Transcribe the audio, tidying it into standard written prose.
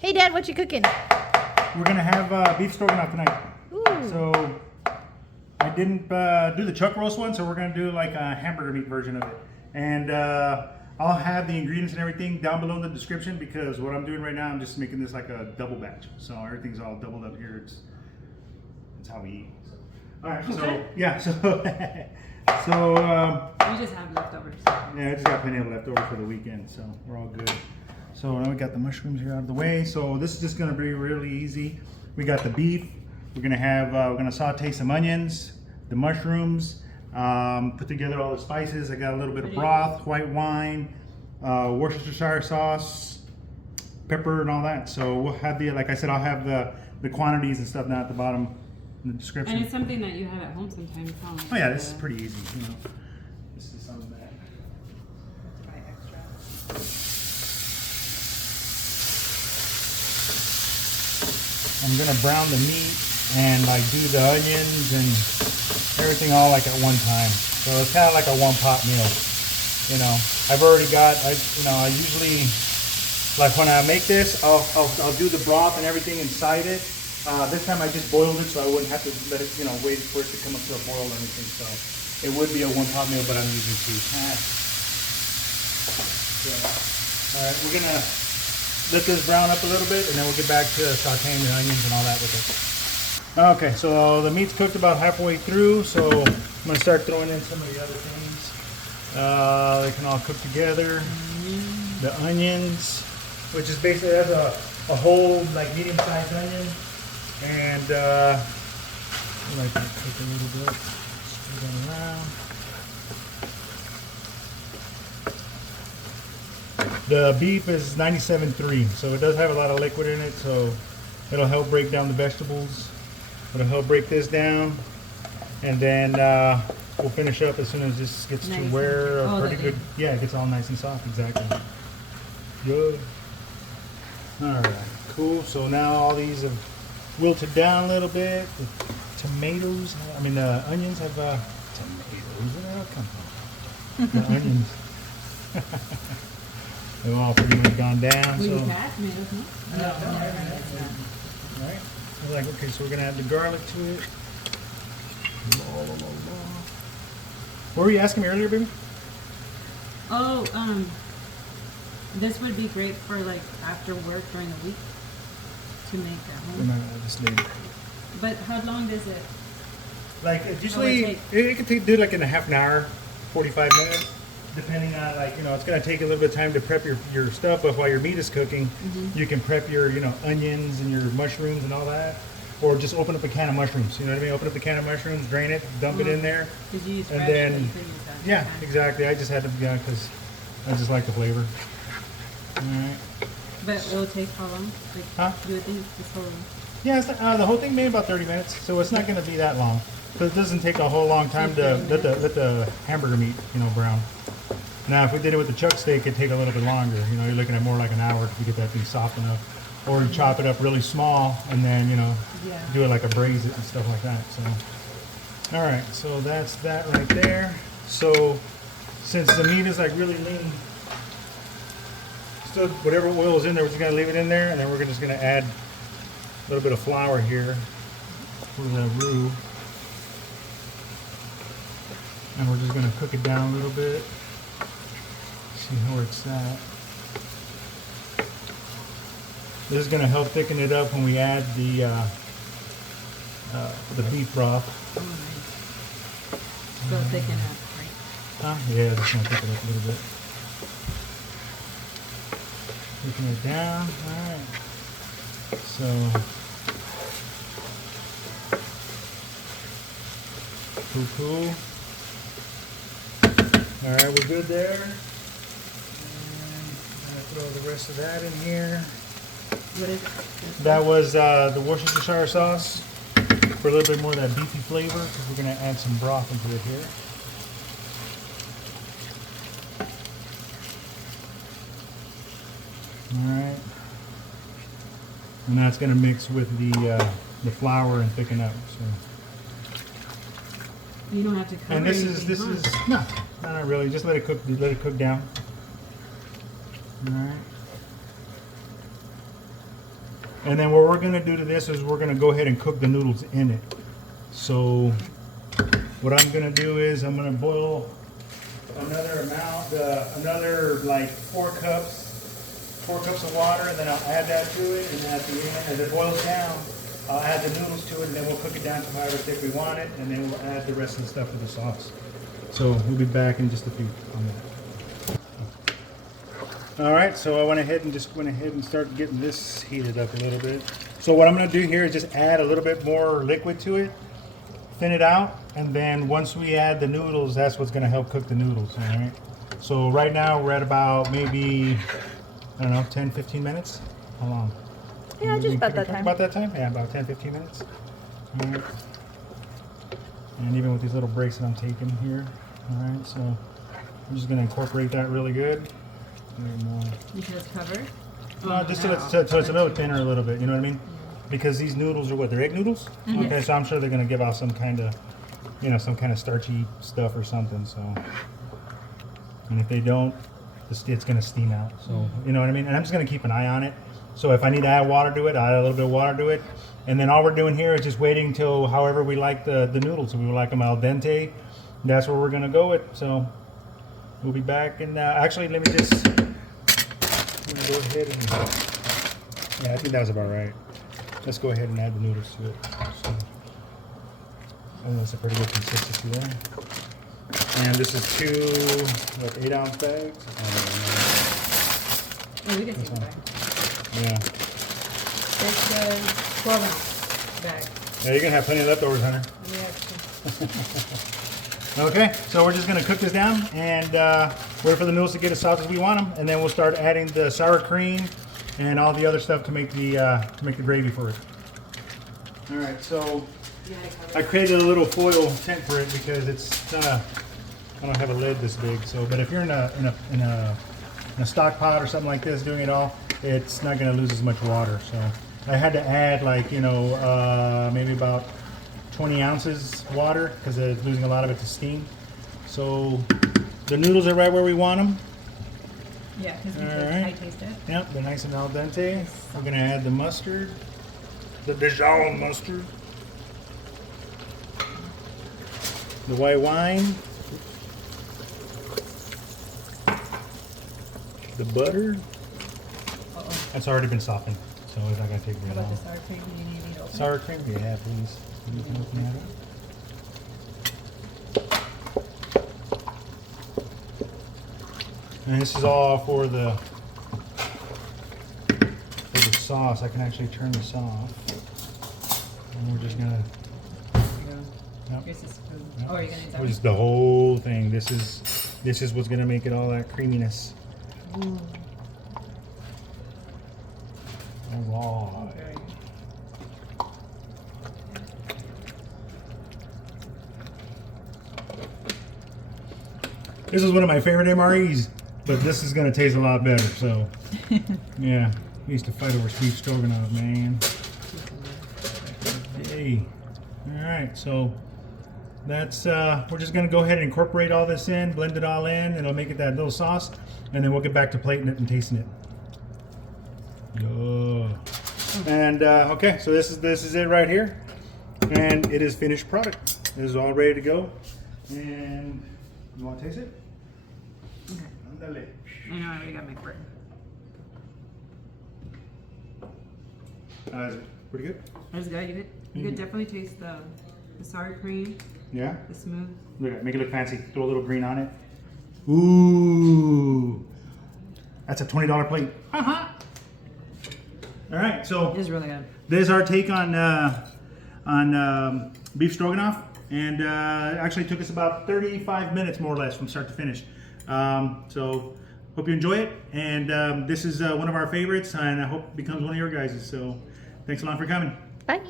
Hey, Dad, what you cooking? We're gonna have beef stroganoff tonight. Ooh. So I didn't do the chuck roast one, so we're gonna do like a hamburger meat version of it. And I'll have the ingredients and everything down below in the description, because what I'm doing right now, I'm just making this like a double batch. So everything's all doubled up here. It's how we eat. So. All right. So yeah. So we just have leftovers. Yeah, I just got plenty of leftovers for the weekend, so we're all good. So now we got the mushrooms here out of the way. So this is just gonna be really easy. We got the beef. We're gonna saute some onions, the mushrooms, put together all the spices. I got a little bit of broth, white wine, Worcestershire sauce, pepper, and all that. So we'll have like I said, I'll have the quantities and stuff down at the bottom in the description. And it's something that you have at home sometimes. Oh yeah, this is pretty easy. You know, this is something that. I'm gonna brown the meat and like do the onions and everything all like at one time. So it's kind of like a one pot meal. You know, I've already got. I usually like when I make this, I'll do the broth and everything inside it. This time I just boiled it, so I wouldn't have to let it, wait for it to come up to a boil or anything. So it would be a one pot meal, but I'm using two. So, all right, we're gonna let this brown up a little bit, and then we'll get back to sauteing the onions and all that with it. Okay, so the meat's cooked about halfway through, so I'm gonna start throwing in some of the other things. They can all cook together. The onions, which is basically that's a whole like medium-sized onion, and I like to cook a little bit. Spread that around. The beef is 97.3, so it does have a lot of liquid in it, so it'll help break down the vegetables. It'll help break this down, and then we'll finish up as soon as this gets to where pretty good. Yeah, it gets all nice and soft. Exactly. Good. All right. Cool. So now all these have wilted down a little bit. The tomatoes. I mean, the onions have tomatoes. Where did that come from? The onions. They've all pretty much gone down. Well, so. you had tomatoes, no? All right. We're like, okay, so we're gonna add the garlic to it. What were you asking me earlier, baby? Oh, this would be great for like after work during the week to make at home. Just later. But how long does it? Like usually, it can do like in a half an hour, 45 minutes. Depending on it's gonna take a little bit of time to prep your stuff, but while your meat is cooking, you can prep your onions and your mushrooms and all that, or just open up a can of mushrooms. You know what I mean? Open up the can of mushrooms, drain it, dump it in there, Did you use and fresh, then yeah, exactly. I just had to because I just like the flavor. All right. But it'll take how long? Like, Huh? you would think this whole. Yeah, it's the whole thing made about 30 minutes, so it's not gonna be that long. Because it doesn't take a whole long time to let the hamburger meat brown. Now, if we did it with the chuck steak, it'd take a little bit longer. You're looking at more like an hour to get that thing soft enough. Or you chop it up really small and then, do it like a braise it and stuff like that. So, all right, so that's that right there. So, since the meat is like really lean, still whatever oil is in there, we're just gonna leave it in there, and then we're just gonna add a little bit of flour here for the roux. And we're just gonna cook it down a little bit. See where it's at. This is going to help thicken it up when we add the beef broth. Oh, nice. So thicken up, right? Yeah, just going to thicken it up a little bit. Thicken it down. All right. So cool. All right, we're good there. Throw the rest of that in here. What is it? That was the Worcestershire sauce for a little bit more of that beefy flavor, because we're going to add some broth into it here. All right. And that's going to mix with the flour and thicken up. So. You don't have to cover And this anything, is no, not really. Just let it cook. Let it cook down. All right. And then what we're gonna do to this is we're gonna go ahead and cook the noodles in it. So what I'm gonna do is I'm gonna boil another amount, another like 4 cups of water, and then I'll add that to it, and at the end, as it boils down, I'll add the noodles to it, and then we'll cook it down to however thick we want it, and then we'll add the rest of the stuff to the sauce. So we'll be back in just a few on that. All right, so I went ahead and started getting this heated up a little bit. So what I'm gonna do here is just add a little bit more liquid to it, thin it out, and then once we add the noodles, that's what's gonna help cook the noodles, all right? So right now we're at about maybe, I don't know, 10, 15 minutes? How long? Yeah, just about that time. About that time? Yeah, about 10, 15 minutes. All right. And even with these little breaks that I'm taking here, all right, so I'm just gonna incorporate that really good. You can just cover? No, just so it's a little thinner a little bit, you know what I mean? Because these noodles are what, they're egg noodles? Mm-hmm. Okay, so I'm sure they're gonna give out some kind of, you know, some kind of starchy stuff or something, so. And if they don't, it's gonna steam out, so, you know what I mean? And I'm just gonna keep an eye on it. So if I need to add water to it, I'll add a little bit of water to it. And then all we're doing here is just waiting till however we like the noodles. If we like them al dente, that's where we're gonna go with. So we'll be back, and actually let me just, I'm gonna go ahead and, yeah, I think that was about right. Let's go ahead and add the noodles to it. So, I think that's a pretty good consistency there. And this is 2, what, 8-ounce bags? Oh, we can see the bag. Yeah. It's a 12-ounce bag. Yeah, you're gonna have plenty of leftovers, Hunter. Yeah. Okay, so we're just gonna cook this down and wait for the noodles to get as soft as we want them, and then we'll start adding the sour cream and all the other stuff to make the gravy for it. All right, so I created a little foil tent for it because it's I don't have a lid this big. So, but if you're in a stock pot or something like this, doing it all, it's not gonna lose as much water. So I had to add, like, you know, maybe about 20 ounces water because it's losing a lot of it to steam. So the noodles are right where we want them. Yeah, because Alright. I taste it. Yep, they're nice and al dente. We're gonna add the mustard, the Dijon mustard, the white wine, the butter. Uh-oh. That's already been softened, so it's not gonna take How very about long. the sour cream? Do you need me to open Sour cream? Yeah, please. You can open that up. And this is all for the sauce. I can actually turn this off. And we're just gonna. Yep. Here's the spoon. Yep. Oh, are you going to use that? Just the whole thing. This is what's gonna make it all that creaminess. Ooh. All right. Okay. This is one of my favorite MREs, but this is gonna taste a lot better. So, yeah, we used to fight over beef stroganoff, man. Hey, all right, so that's we're just gonna go ahead and incorporate all this in, blend it all in, and it'll make it that little sauce, and then we'll get back to plating it and tasting it. And okay, so this is it right here, and it is finished product. It is all ready to go. And you want to taste it? Okay. Andale. I know, I already got my bread. Is it pretty good? That's good. You could definitely taste the sour cream, Yeah. the smooth. Look at it, make it look fancy. Throw a little green on it. Ooh, that's a $20 plate. All right, so It is really good. there's our take on beef stroganoff, and actually took us about 35 minutes more or less from start to finish. So hope you enjoy it, and this is one of our favorites, and I hope it becomes one of your guys'. So thanks a lot for coming. Bye.